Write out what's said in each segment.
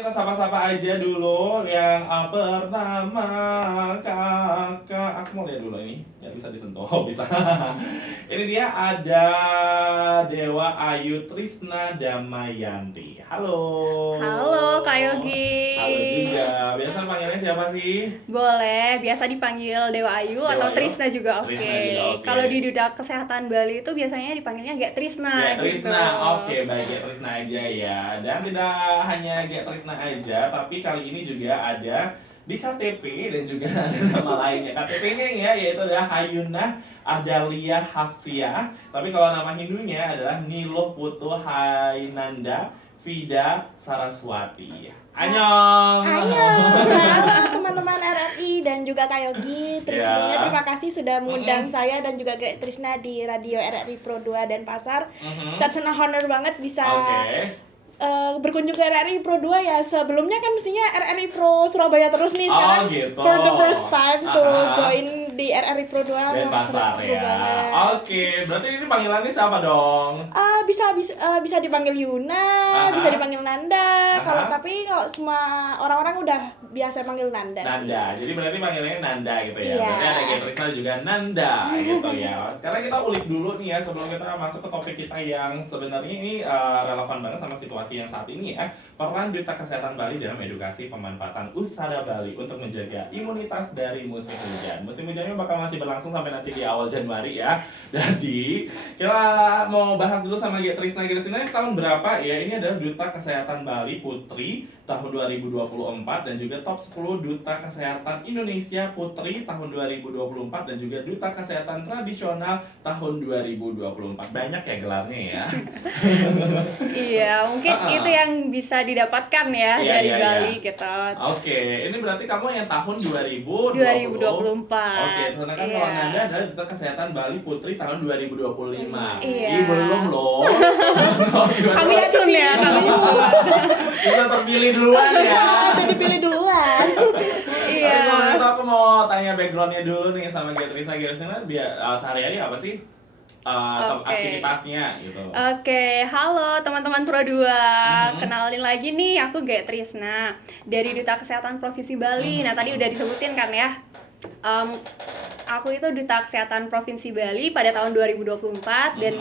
Kita sapa-sapa aja dulu yang pertama kakak. Aku mau lihat dulu ini, nggak bisa disentuh. Oh, bisa. Ini dia ada Dewa Ayu Trisna Damayanti. Halo. Halo Kak Yogi. Halo juga. Biasa panggilnya siapa sih? Boleh, biasa dipanggil Dewa Ayu Dewa atau Ayu? Trisna juga oke. Trisna juga oke. Kalau di duta kesehatan Bali itu biasanya dipanggilnya Gek Trisna Gek gitu. Trisna, oke baik Gek Trisna aja ya. Dan tidak hanya Gek Trisna aja, tapi kali ini juga ada di KTP dan juga ada nama lainnya. KTP-nya ya yaitu adalah Hayunah Adalia Hafsiah. Tapi kalau nama Hindunya adalah Niluh Putu Hainanda Vida Saraswati. Annyeong. Halo teman-teman RRI dan juga Kak Yogi. Ya. Sebelumnya terima kasih sudah mengundang saya dan juga Greg Trisna di Radio RRI Pro 2 dan Pasar. Such an honor banget bisa berkunjung ke RRI Pro 2 ya. Sebelumnya kan mestinya RRI Pro Surabaya terus nih. Sekarang gitu. for the first time to join di RRI Pro 2. Dan Pasar ya. Oke, berarti ini panggilannya siapa dong? Bisa dipanggil Yuna, bisa dipanggil Nanda. Kalau semua orang-orang udah biasa panggil Nanda. Nanda, jadi berarti panggilannya Nanda gitu ya. Iya. Berarti ada Gek Trisna juga Nanda gitu ya. Sekarang kita ulik dulu nih ya sebelum kita masuk ke topik kita yang sebenarnya ini relevan banget sama situasi yang saat ini ya. Peran Duta Kesehatan Bali dalam edukasi pemanfaatan usada Bali untuk menjaga imunitas dari musim hujan. Musim hujannya bakal masih berlangsung sampai nanti di awal Januari ya. Jadi kita mau bahas dulu sama Gek Trisna. Gek Trisna tahun berapa ya? Ini adalah Duta Kesehatan Bali Putri tahun 2024 dan juga top 10 Duta Kesehatan Indonesia Putri tahun 2024 dan juga Duta Kesehatan Tradisional tahun 2024. Banyak ya gelarnya ya. Iya, mungkin itu yang bisa didapatkan ya Iya, dari iya, Bali iya. gitu. Oke, ini berarti kamu yang tahun 2020. 2024. Oke, karena kan Iya. kalau Nanda adalah Duta Kesehatan Bali Putri tahun 2025. Iya. Ih, belum loh. Kami sun ya, kami sun. Kita terpilih duluan ya. Udah dipilih duluan. Iya. Tapi kalau gitu aku mau tanya backgroundnya dulu nih sama Gek Trisna. Gek Trisna sehari-hari apa sih Oke. aktivitasnya gitu? Oke, halo teman-teman Pro 2. Kenalin lagi nih, aku Gek Trisna dari Duta Kesehatan Provinsi Bali. Nah, tadi udah disebutin kan ya. Aku itu Duta Kesehatan Provinsi Bali pada tahun 2024 dan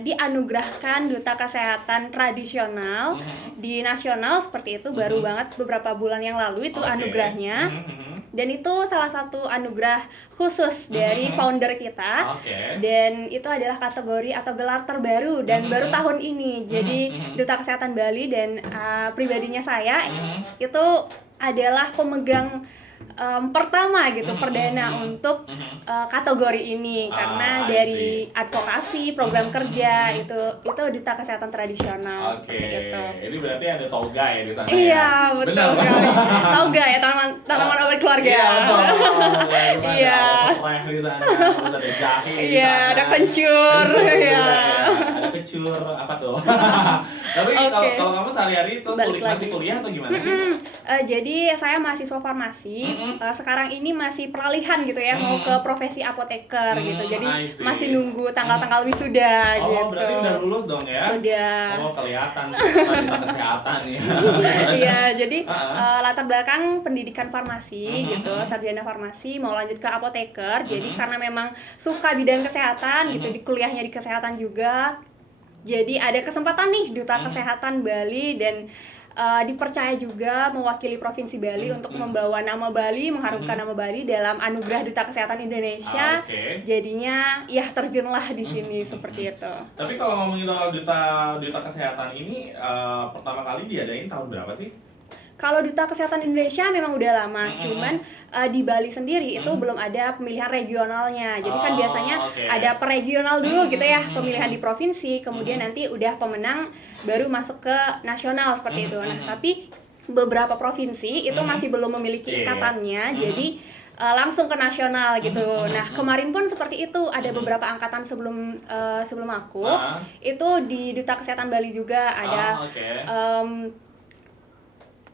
dianugerahkan Duta Kesehatan Tradisional di nasional seperti itu baru banget beberapa bulan yang lalu itu anugerahnya. Dan itu salah satu anugerah khusus dari founder kita. Dan itu adalah kategori atau gelar terbaru dan baru tahun ini. Jadi Duta Kesehatan Bali dan pribadinya saya itu adalah pemegang pertama gitu, perdana untuk kategori ini karena dari advokasi program kerja itu Duta Kesehatan Tradisional seperti itu. Ini berarti ada toga ya di sana ya? Iya, betul Benar. sekali. Toga ya, tanaman obat keluarga. Iya, betul. Iya. Ada serai di sana, terus ada jahe di Iya, sana. ada kencur. Kencur juga Iya. ya. Ada kecur apa tuh? Tapi Oke. kalau kamu sehari-hari itu Balik masih lagi. kuliah atau gimana sih? Jadi saya mahasiswa farmasi. Sekarang ini masih peralihan gitu ya, mau ke profesi apoteker gitu. Jadi I see. masih nunggu tanggal-tanggal wisuda gitu. Oh, berarti udah lulus dong ya? Sudah. Oh, kelihatan Duta Kesehatan ya. Iya, jadi latar belakang pendidikan farmasi gitu, sarjana farmasi, mau lanjut ke apoteker. Jadi karena memang suka bidang kesehatan gitu, di kuliahnya di kesehatan juga. Jadi ada kesempatan nih Duta Kesehatan Bali dan dipercaya juga mewakili Provinsi Bali untuk membawa nama Bali, mengharumkan nama Bali dalam anugerah Duta Kesehatan Indonesia. Jadinya ya terjunlah di sini seperti itu. Tapi kalau ngomongin soal duta kesehatan ini pertama kali diadain tahun berapa sih? Kalau Duta Kesehatan Indonesia memang udah lama, cuman di Bali sendiri itu belum ada pemilihan regionalnya. Jadi kan biasanya ada per regional dulu gitu ya, pemilihan di provinsi, kemudian nanti udah pemenang baru masuk ke nasional seperti itu. Nah, tapi beberapa provinsi itu masih belum memiliki ikatannya, jadi langsung ke nasional gitu. Nah, kemarin pun seperti itu, ada beberapa angkatan sebelum aku, itu di Duta Kesehatan Bali juga ada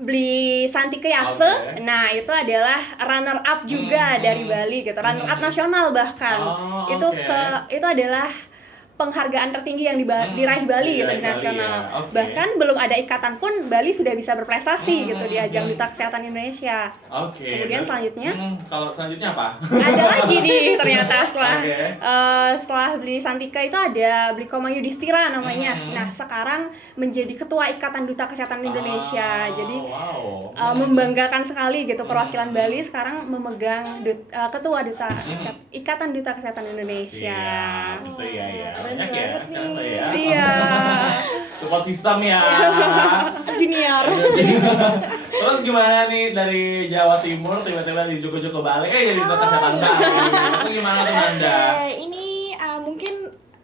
Bli Santi Keyase. Nah, itu adalah runner up juga dari Bali gitu. Runner up nasional bahkan. Itu adalah penghargaan tertinggi yang diraih Bali gitu di nasional. Ya. Okay. Bahkan belum ada ikatan pun Bali sudah bisa berprestasi gitu di ajang Duta Kesehatan Indonesia. Oke. Kemudian selanjutnya kalau selanjutnya apa? ada lagi nih ternyata Oke. setelah beli Santika itu ada beli Koma Yudhistira namanya. Nah sekarang menjadi ketua Ikatan Duta Kesehatan Indonesia. Jadi membanggakan sekali gitu perwakilan Bali sekarang memegang ketua Duta Ikatan Duta Kesehatan Indonesia. Siap, itu ya. Banyak ya, banget kan nih. ya. Iya. Support system ya. Junior. Terus gimana nih dari Jawa Timur tiba-tiba di Joko balik jadi Duta Kesehatan Bali. Itu gimana tuh Nanda? Ini mungkin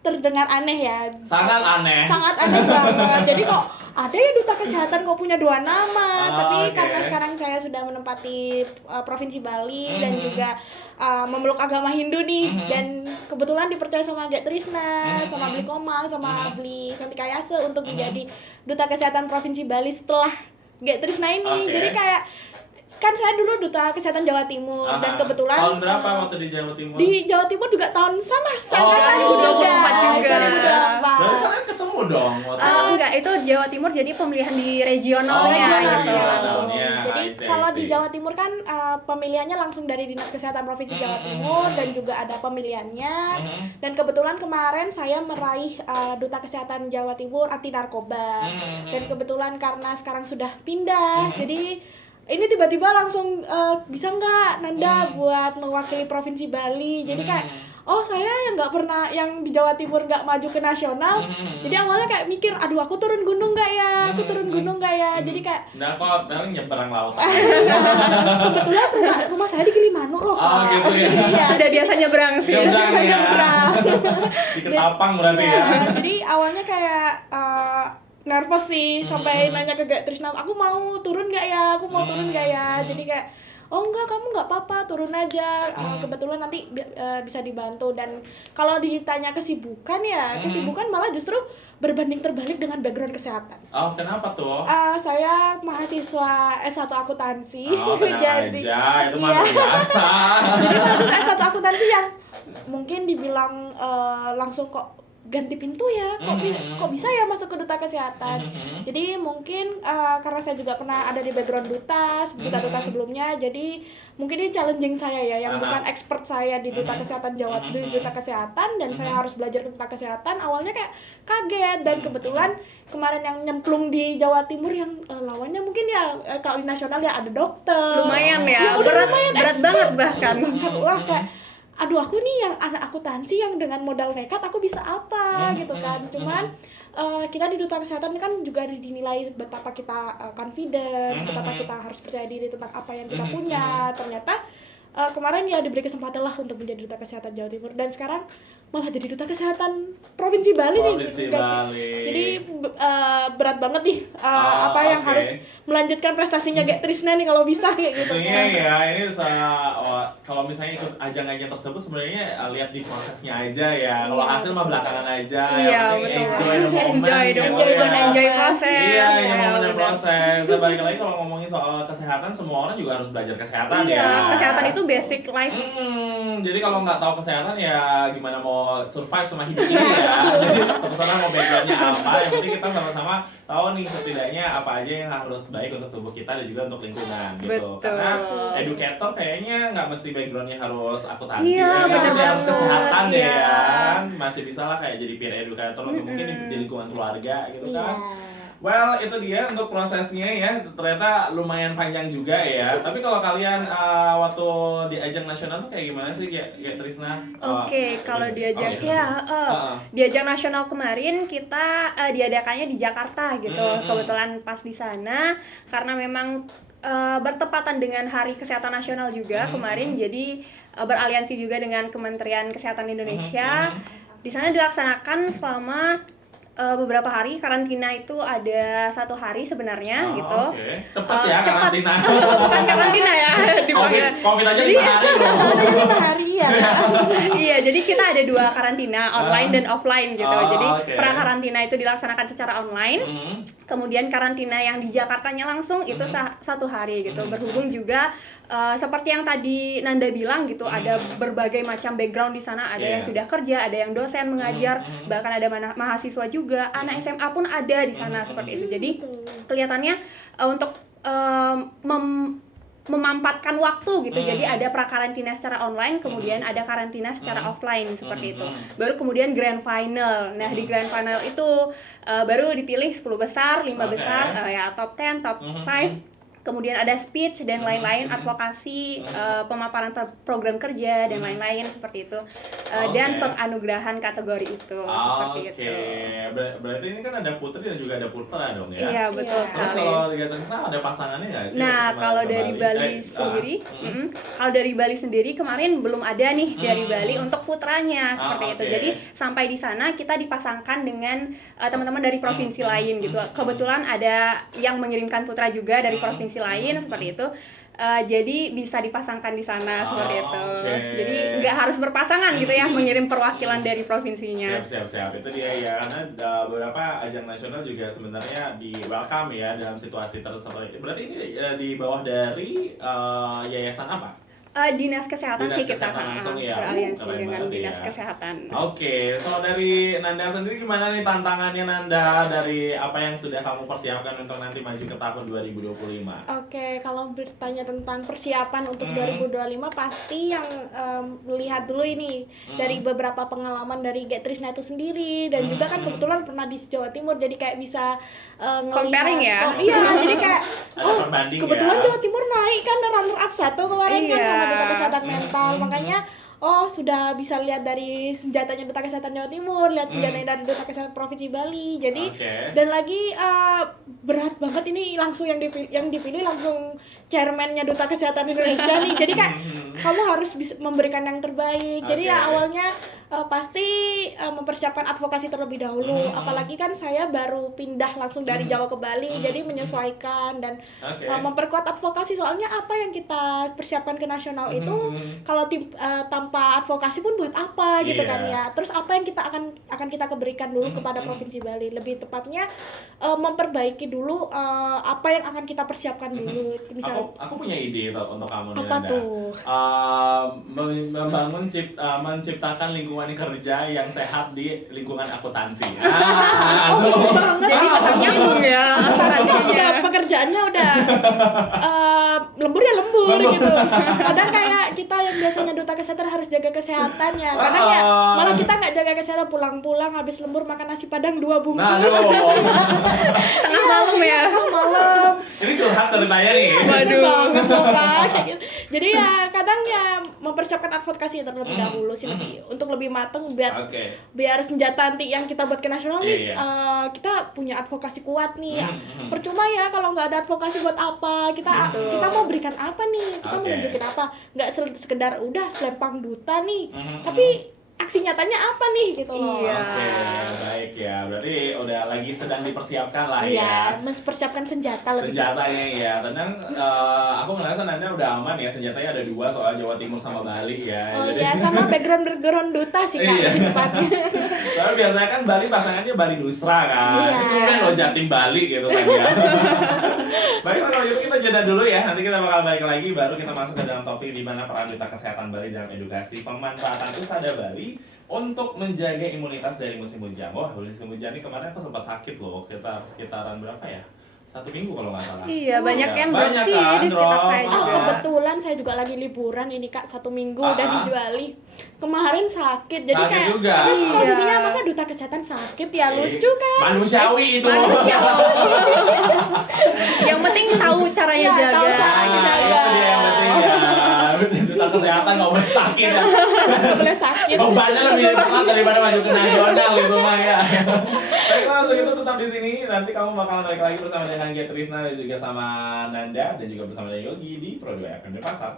terdengar aneh ya. Sangat aneh. Sangat aneh banget. Jadi kok ada ya Duta Kesehatan kok punya 2 nama. Tapi oke. karena sekarang saya sudah menempati Provinsi Bali dan juga memeluk agama Hindu nih, dan kebetulan dipercaya sama Gek Trisna, sama Bli Komang, sama Bli Santika Yase untuk menjadi Duta Kesehatan Provinsi Bali setelah Gek Trisna ini. Oke. Jadi kayak kan saya dulu Duta Kesehatan Jawa Timur dan kebetulan tahun berapa waktu di Jawa Timur? di Jawa Timur juga tahun sama angkatan 2024 juga. 2024. 2024. Kalian ketemu dong waktu Enggak, itu Jawa Timur jadi pemilihan di regionalnya Oh, gitu. iya. langsung. Ya, Jadi I see. kalau di Jawa Timur kan pemilihannya langsung dari Dinas Kesehatan Provinsi Jawa Timur dan juga ada pemilihannya. Dan kebetulan kemarin saya meraih Duta Kesehatan Jawa Timur anti narkoba. Dan kebetulan karena sekarang sudah pindah, jadi ini tiba-tiba langsung bisa nggak Nanda buat mewakili Provinsi Bali. Jadi kayak oh saya yang nggak pernah yang di Jawa Timur nggak maju ke nasional. Jadi awalnya kayak mikir aduh aku turun gunung nggak ya, aku turun gunung nggak ya. Jadi kayak Nah kok sekarang nyebrang lautan. kebetulan rumah saya di Gilimanuk loh. Oh, Kak. gitu ya. Iya. Sudah biasa nyebrang sih. Nyebrang Saya ya. nyebrang. Di Ketapang berarti ya. Jadi awalnya kayak nervous sih sampai nanya ke Gak Trisna, aku mau turun nggak ya, aku mau turun nggak ya. Jadi kayak oh enggak, kamu nggak apa-apa, turun aja. Kebetulan nanti bisa dibantu. Dan kalau ditanya kesibukan ya, kesibukan malah justru berbanding terbalik dengan background kesehatan. Oh kenapa tuh? Saya mahasiswa S1 akuntansi. Oh tenang Jadi aja, itu mah iya. biasa. Jadi mahasiswa S1 akuntansi yang mungkin dibilang langsung kok ganti pintu ya, kok bisa ya masuk ke Duta Kesehatan. Jadi mungkin karena saya juga pernah ada di background duta sebelumnya, jadi mungkin ini challenging saya ya, yang bukan expert saya di Duta Kesehatan Jawa, di Duta Kesehatan, dan saya harus belajar tentang kesehatan. Awalnya kayak kaget, dan kebetulan kemarin yang nyemplung di Jawa Timur yang lawannya mungkin ya kalau di nasional ya ada dokter. Lumayan ya, udah berat lumayan berat expert. banget bahkan. Wah kayak aduh aku nih yang anak akuntansi yang dengan modal nekat aku bisa apa gitu kan. Cuman kita di Duta Kesehatan kan juga dinilai betapa kita confident, betapa kita harus percaya diri tentang apa yang kita punya. Ternyata kemarin ya diberi kesempatan lah untuk menjadi Duta Kesehatan Jawa Timur, dan sekarang malah jadi Duta Kesehatan Provinsi Bali Provinsi nih. Bali. Jadi berat banget nih apa yang oke. harus melanjutkan prestasinya Gek Trisna nih kalau bisa kayak gitu. Tentunya ya, ini kalau misalnya ikut ajang-ajang tersebut sebenarnya lihat di prosesnya aja ya. Kalau Iya. hasil mah belakangan aja. Iya, Yang penting betul. enjoy the moment. Enjoy the gitu moment, ya. enjoy proses. Iya, Ya, momen dan benar. proses. Dan balik lagi kalau ngomongin soal kesehatan, semua orang juga harus belajar kesehatan Iya, ya. kesehatan itu basic life. Jadi kalau nggak tahu kesehatan ya gimana mau survive sama hidup ini ya. Jadi terserah mau backgroundnya apa. Yang penting kita sama-sama tahu nih setidaknya apa aja yang harus baik untuk tubuh kita dan juga untuk lingkungan gitu. Betul. Karena educator kayaknya nggak mesti backgroundnya harus akuntansi, Iya, ya, nggak bener mesti harus banget, kesehatan deh iya. ya. Masih bisa lah kayak jadi peer educator atau mungkin di lingkungan keluarga gitu Iya. kan. Well, itu dia untuk prosesnya ya. Ternyata lumayan panjang juga ya. Tapi kalau kalian waktu di ajang nasional tuh kayak gimana sih ya Trisna? Oke, kalau diajak iya. di ajang nasional kemarin kita diadakannya di Jakarta gitu. Kebetulan pas di sana karena memang bertepatan dengan Hari Kesehatan Nasional juga kemarin, jadi beraliansi juga dengan Kementerian Kesehatan Indonesia. Di sana dilaksanakan selama beberapa hari. Karantina itu ada 1 hari sebenarnya gitu. Oke. Cepet ya Cepat. karantina. Bukan karantina ya dipanggil. COVID aja Jadi- 5 hari loh. Katanya 5 hari. Iya. Iya, jadi kita ada 2 karantina, online dan offline gitu. Jadi pra-karantina itu dilaksanakan secara online. Kemudian karantina yang di Jakartanya langsung itu 1 hari gitu. Berhubung juga seperti yang tadi Nanda bilang gitu, ada berbagai macam background di sana, ada yang sudah kerja, ada yang dosen mengajar, bahkan ada mahasiswa juga, anak SMA pun ada di sana seperti itu. Jadi kelihatannya untuk memampatkan waktu gitu. Jadi ada pra-karantina secara online, kemudian ada karantina secara offline seperti itu. Baru kemudian grand final. Nah, di grand final itu baru dipilih 10 besar, 5 besar, ya top 10, top 5. Kemudian ada speech dan lain-lain, advokasi, pemaparan program kerja dan lain-lain seperti itu. Dan penganugerahan kategori itu seperti itu. Berarti ini kan ada putri dan juga ada putra dong ya? Iya, betul Terus sekali. kalau Liga Trisna ada pasangannya nggak sih? Nah, kalau dari Bali sendiri, kalau dari Bali sendiri kemarin belum ada nih dari Bali untuk putranya seperti itu. Jadi sampai di sana kita dipasangkan dengan teman-teman dari provinsi lain gitu. Kebetulan ada yang mengirimkan putra juga dari provinsi lain seperti itu. Jadi bisa dipasangkan di sana seperti itu. Jadi nggak harus berpasangan gitu ya, mengirim perwakilan dari provinsinya. Siap. Itu dia ya, karena beberapa ajang nasional juga sebenarnya di welcome ya dalam situasi seperti itu. Berarti ini di bawah dari yayasan apa? Dinas Kesehatan sih kita langsung ya. beraliansi dengan banget Dinas ya. Kesehatan. Kalau dari Nanda sendiri gimana nih tantangannya Nanda dari apa yang sudah kamu persiapkan untuk nanti maju ke tahun 2025? Oke, kalau bertanya tentang persiapan untuk 2025 pasti yang melihat dulu ini dari beberapa pengalaman dari Get Trisna itu sendiri dan juga kan kebetulan pernah di Jawa Timur, jadi kayak bisa Comparing ya? Iya, jadi kayak kebetulan ya. Jawa Timur naik kan runner up 1 kemarin kan sama Duta Kesehatan Mental, makanya sudah bisa lihat dari senjatanya Duta Kesehatan Jawa Timur, lihat senjatanya dari Duta Kesehatan Provinsi Bali. Jadi dan lagi berat banget ini, langsung yang dipilih langsung chairman-nya Duta Kesehatan Indonesia nih. Jadi kayak kamu harus bisa memberikan yang terbaik. Jadi ya awalnya pasti mempersiapkan advokasi terlebih dahulu. Apalagi kan saya baru pindah langsung dari Jawa ke Bali, jadi menyesuaikan dan memperkuat advokasi. Soalnya apa yang kita persiapkan ke nasional itu kalau tanpa advokasi pun buat apa gitu kan ya. Terus apa yang kita akan kita berikan dulu kepada Provinsi Bali. Lebih tepatnya memperbaiki dulu apa yang akan kita persiapkan dulu. Misal Aku punya ide untuk kamu. Apa Nanda. tuh? Menciptakan lingkungan kerja yang sehat di lingkungan akuntansi. Jadi tetap nyambung ya sudah pekerjaannya udah lembur ya lembur gitu. Kadang kayak kita yang biasanya Duta Kesehatan harus jaga kesehatan ya. Kadang ya malah kita nggak jaga kesehatan, pulang-pulang habis lembur makan nasi padang 2 bungkus. Tengah malam ya. Tengah malam. Ini curhat ceritanya nih. Banget loh, Kak. Kayak gitu. Jadi ya kadang ya mempersiapkan advokasi terlebih dahulu sih, untuk lebih mateng biar senjata nanti yang kita buat ke nasional nih kita punya advokasi kuat nih. Percuma ya kalau nggak ada advokasi buat apa, kita mau berikan apa nih, kita mau nunjukin apa, nggak sekedar udah selempang duta nih, tapi aksi nyatanya apa nih gitu loh. Baik ya, berarti udah lagi sedang dipersiapkan lah ya. Mempersiapkan senjatanya ya. Tenang, aku ngerasa Nanda udah aman ya, senjatanya ada 2 soal Jawa Timur sama Bali ya. Sama background duta sih Kak di tempatnya. Tapi biasanya kan Bali pasangannya Bali Nusra kan. Itu kan lo Jatim Bali gitu kan ya. Baik, kalau yuk kita jeda dulu ya. Nanti kita bakal balik lagi, baru kita masuk ke dalam topik di mana peran Duta Kesehatan Bali dalam edukasi pemanfaatan usada Bali untuk menjaga imunitas dari musim hujan. Wah, musim hujan ini kemarin aku sempat sakit loh. Kita sekitaran berapa ya? 1 minggu kalau nggak salah. Iya, banyak yang drop sih di sekitar saya juga. Kebetulan saya juga lagi liburan ini Kak, 1 minggu udah di Bali. Kemarin sakit, jadi kayak juga. Posisinya masa Duta Kesehatan sakit ya, lucu kan? Manusiawi itu. Yang penting tahu caranya jaga. Tahu caranya jaga. Itu dia yang penting ya. Duta Kesehatan nggak boleh sakit ya. Nggak boleh sakit. Bebannya lebih berat daripada maju ke nasional gitu mah ya. Baiklah, untuk itu tetap di sini. Nanti kamu bakalan balik lagi bersama dengan Get Trisna dan juga sama Nanda dan juga bersama dengan Yogi di Pro 2 FM Denpasar.